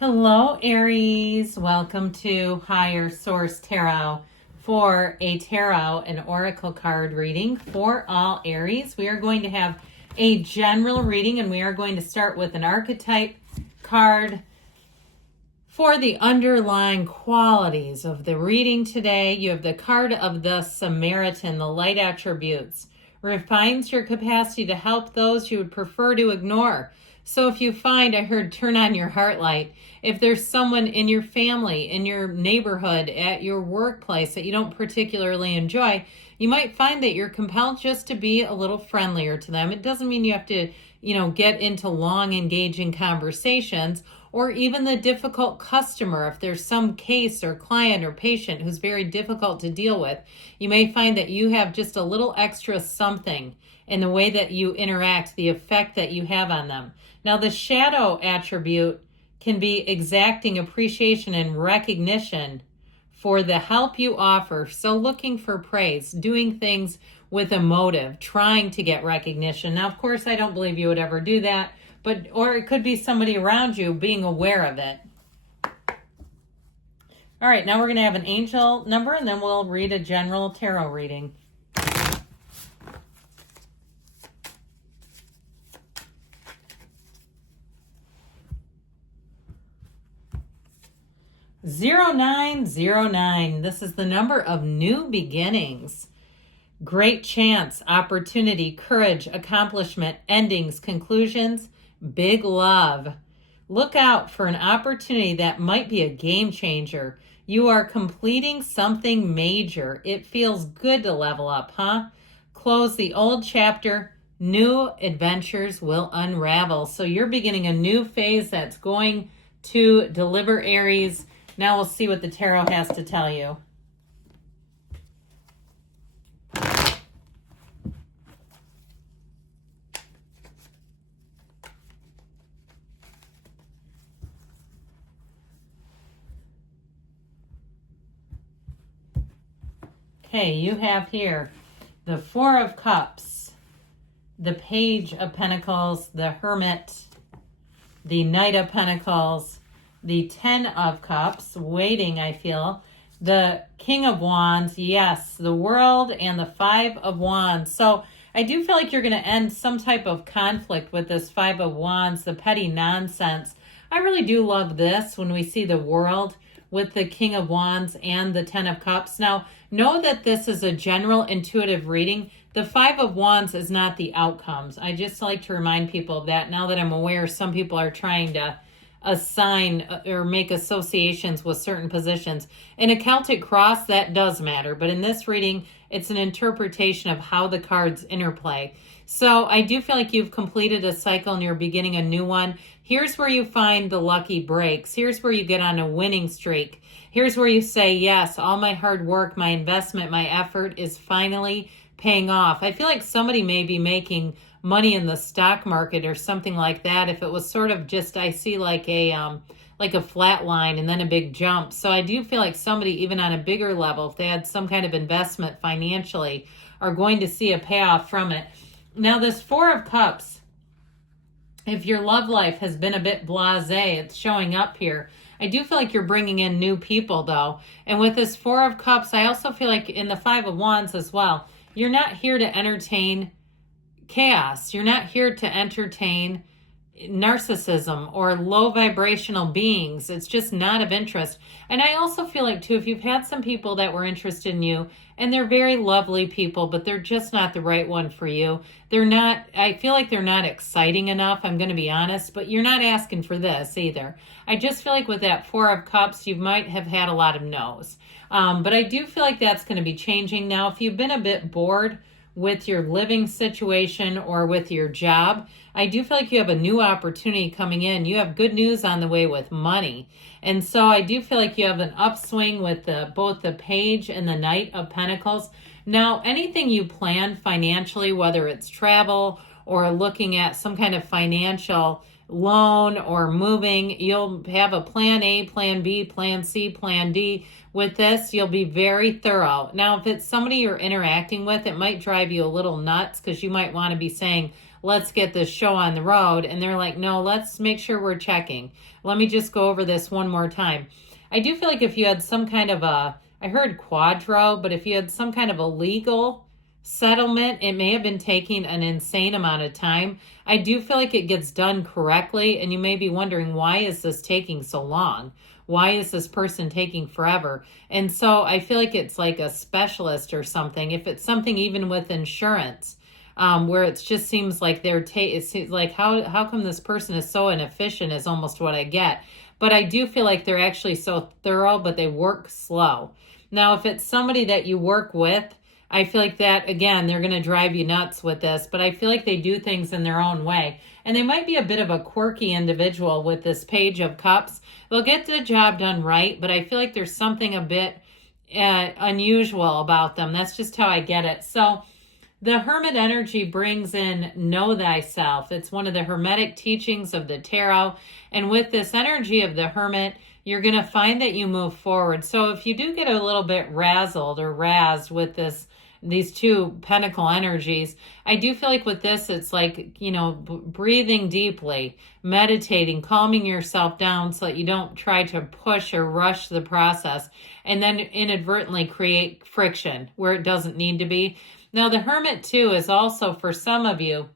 Hello, Aries. Welcome to Higher Source Tarot for a tarot and oracle card reading for all Aries. We are going to have a general reading, and we are going to start with an archetype card for the underlying qualities of the reading today. You have the card of the Samaritan, the light attributes. Refines your capacity to help those you would prefer to ignore. So if you find, I heard turn on your heart light, if there's someone in your family, in your neighborhood, at your workplace that you don't particularly enjoy, you might find that you're compelled just to be a little friendlier to them. It doesn't mean you have to, get into long, engaging conversations, or even the difficult customer. If there's some case or client or patient who's very difficult to deal with, you may find that you have just a little extra something in the way that you interact, the effect that you have on them. Now, the shadow attribute can be exacting appreciation and recognition for the help you offer. So looking for praise, doing things with a motive, trying to get recognition. Now, of course, I don't believe you would ever do that, or it could be somebody around you being aware of it. All right, now we're going to have an angel number, and then we'll read a general tarot reading. 0909. This is the number of new beginnings. Great chance, opportunity, courage, accomplishment, endings, conclusions, big love. Look out for an opportunity that might be a game changer. You are completing something major. It feels good to level up, huh? Close the old chapter. New adventures will unravel. So you're beginning a new phase that's going to deliver, Aries. Now we'll see what the tarot has to tell you. Okay, you have here the Four of Cups, the Page of Pentacles, the Hermit, the Knight of Pentacles, the Ten of Cups, waiting, I feel, the King of Wands, yes, the World, and the Five of Wands. So I do feel like you're going to end some type of conflict with this Five of Wands, the petty nonsense. I really do love this when we see the World with the King of Wands and the Ten of Cups. Now, know that this is a general intuitive reading. The Five of Wands is not the outcomes. I just like to remind people of that now that I'm aware some people are trying to assign or make associations with certain positions. In a Celtic cross, that does matter. But in this reading, it's an interpretation of how the cards interplay. So I do feel like you've completed a cycle and you're beginning a new one. Here's where you find the lucky breaks. Here's where you get on a winning streak. Here's where you say, yes, all my hard work, my investment, my effort is finally paying off. I feel like somebody may be making money in the stock market or something like that. If it was sort of just, I see like a flat line and then a big jump. So I do feel like somebody, even on a bigger level, if they had some kind of investment financially, are going to see a payoff from it. Now, this Four of Cups, if your love life has been a bit blasé, it's showing up here. I do feel like you're bringing in new people, though. And with this Four of Cups, I also feel like in the Five of Wands as well, you're not here to entertain chaos. You're not here to entertain narcissism or low vibrational beings. It's just not of interest. And I also feel like, too, if you've had some people that were interested in you, and they're very lovely people, but they're just not the right one for you. I feel like they're not exciting enough, I'm going to be honest, but you're not asking for this either. I just feel like with that Four of Cups, you might have had a lot of no's. But I do feel like that's going to be changing now. If you've been a bit bored with your living situation or with your job, I do feel like you have a new opportunity coming in. You have good news on the way with money. And so I do feel like you have an upswing with both the Page and the Knight of Pentacles. Now, anything you plan financially, whether it's travel or looking at some kind of financial loan or moving, you'll have a plan A, plan B, plan C, plan D. With this, you'll be very thorough. Now, if it's somebody you're interacting with, it might drive you a little nuts because you might want to be saying, let's get this show on the road. And they're like, no, let's make sure we're checking. Let me just go over this one more time. I do feel like if you had some kind of I heard quadro, but if you had some kind of a legal settlement, it may have been taking an insane amount of time. I do feel like it gets done correctly, and you may be wondering, why is this taking so long? Why is this person taking forever? And so I feel like it's like a specialist or something. If it's something even with insurance, where it just seems like it's like, how come this person is so inefficient is almost what I get. But I do feel like they're actually so thorough, but they work slow. Now, if it's somebody that you work with, I feel like that, again, they're going to drive you nuts with this, but I feel like they do things in their own way. And they might be a bit of a quirky individual with this Page of Cups. They'll get the job done right, but I feel like there's something a bit unusual about them. That's just how I get it. So the Hermit energy brings in know thyself. It's one of the Hermetic teachings of the tarot. And with this energy of the Hermit, you're going to find that you move forward. So if you do get a little bit razzled or razzed with these two pentacle energies, I do feel like with this, it's like, breathing deeply, meditating, calming yourself down so that you don't try to push or rush the process and then inadvertently create friction where it doesn't need to be. Now, the Hermit, too, is also, for some of you,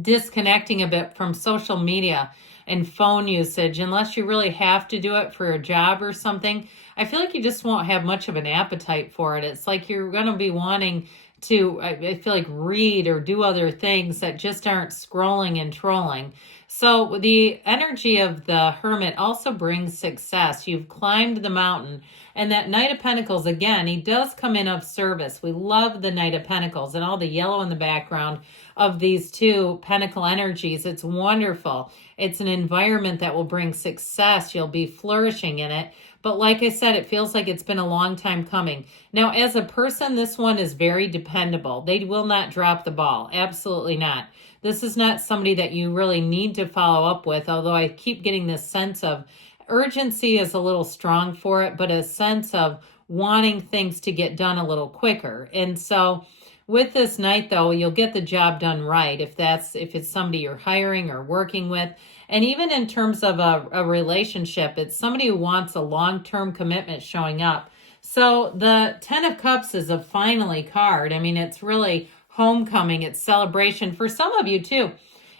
disconnecting a bit from social media and phone usage, unless you really have to do it for a job or something. I feel like you just won't have much of an appetite for it. It's like you're going to be wanting to, I feel like, read or do other things that just aren't scrolling and trolling. So the energy of the Hermit also brings success. You've climbed the mountain. And that Knight of Pentacles, again, he does come in of service. We love the Knight of Pentacles and all the yellow in the background of these two pentacle energies. It's wonderful. It's an environment that will bring success. You'll be flourishing in it. But like I said, it feels like it's been a long time coming. Now, as a person, this one is very dependable. They will not drop the ball. Absolutely not. This is not somebody that you really need to follow up with, although I keep getting this sense of urgency is a little strong for it, but a sense of wanting things to get done a little quicker. And so with this Knight, though, you'll get the job done right if it's somebody you're hiring or working with. And even in terms of a relationship, it's somebody who wants a long-term commitment showing up. So the Ten of Cups is a finally card. I mean, it's really homecoming. It's celebration for some of you, too.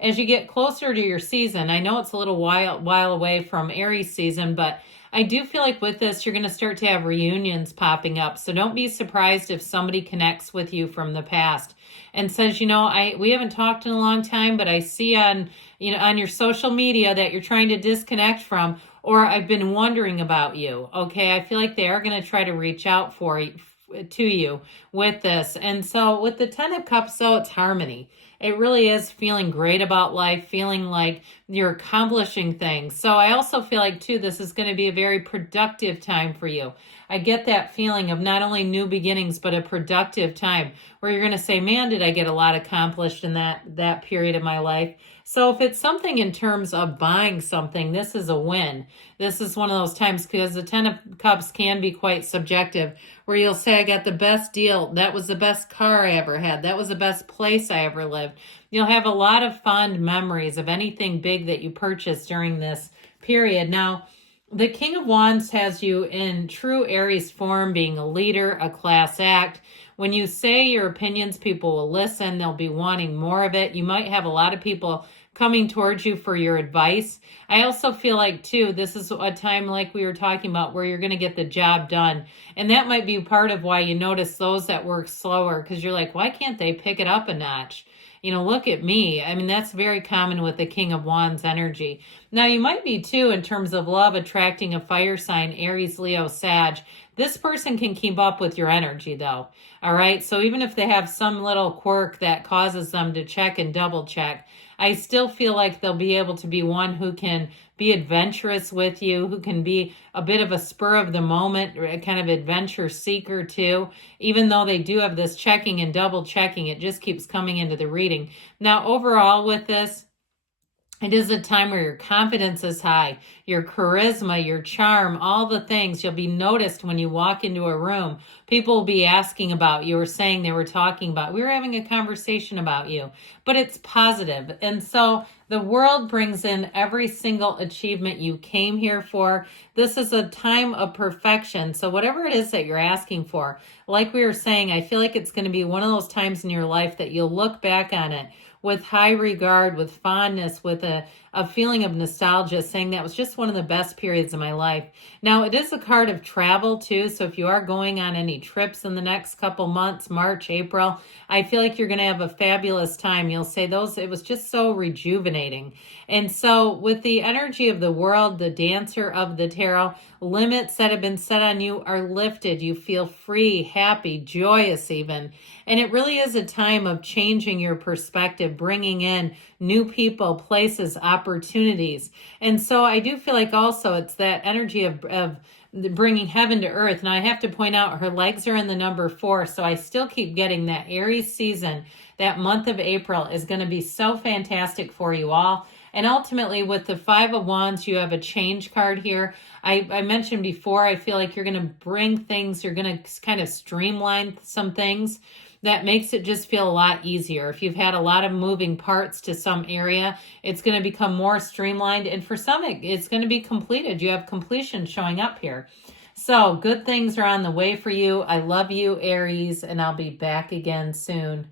As you get closer to your season, I know it's a little while away from Aries season, but I do feel like with this, you're going to start to have reunions popping up. So don't be surprised if somebody connects with you from the past and says, we haven't talked in a long time, but I see on your social media that you're trying to disconnect from, or I've been wondering about you. Okay, I feel like they are going to try to reach out to you with this. And so with the Ten of Cups, though, it's harmony. It really is feeling great about life, feeling like you're accomplishing things. So I also feel like, too, this is going to be a very productive time for you. I get that feeling of not only new beginnings, but a productive time where you're going to say, man, did I get a lot accomplished in that period of my life. So if it's something in terms of buying something, this is a win. This is one of those times, because the Ten of Cups can be quite subjective, where you'll say, I got the best deal. That was the best car I ever had. That was the best place I ever lived. You'll have a lot of fond memories of anything big that you purchased during this period. Now, the King of Wands has you in true Aries form, being a leader, a class act. When you say your opinions, people will listen. They'll be wanting more of it. You might have a lot of people coming towards you for your advice. I also feel like, too, this is a time like we were talking about where you're going to get the job done. And that might be part of why you notice those that work slower, because you're like, why can't they pick it up a notch? Look at me. I mean, that's very common with the King of Wands energy. Now, you might be, too, in terms of love, attracting a fire sign, Aries, Leo, Sag. This person can keep up with your energy, though. All right? So even if they have some little quirk that causes them to check and double check, I still feel like they'll be able to be one who can be adventurous with you, who can be a bit of a spur of the moment, a kind of adventure seeker too. Even though they do have this checking and double checking, it just keeps coming into the reading. Now, overall with this, It is a time where your confidence is high, your charisma, your charm, all the things. You'll be noticed when you walk into a room. People will be asking about you or saying they were talking about. We were having a conversation about you, but it's positive. And so the world brings in every single achievement you came here for. This is a time of perfection. So whatever it is that you're asking for, like we were saying, I feel like it's going to be one of those times in your life that you'll look back on it with high regard, with fondness, with a feeling of nostalgia, saying that was just one of the best periods of my life. Now, it is a card of travel too, so if you are going on any trips in the next couple months, March, April, I feel like you're going to have a fabulous time. You'll say it was just so rejuvenating. And so with the energy of the world, the dancer of the tarot, limits that have been set on you are lifted. You feel free, happy, joyous even. And it really is a time of changing your perspective, bringing in new people, places, opportunities. And so I do feel like also it's that energy of bringing heaven to earth. Now I have to point out her legs are in the number 4, so I still keep getting that Aries season. That month of April is going to be so fantastic for you all. And ultimately, with the 5 of Wands, you have a change card here. I mentioned before, I feel like you're going to bring things, you're going to kind of streamline some things. That makes it just feel a lot easier. If you've had a lot of moving parts to some area, it's going to become more streamlined. And for some, it's going to be completed. You have completion showing up here. So good things are on the way for you. I love you, Aries, and I'll be back again soon.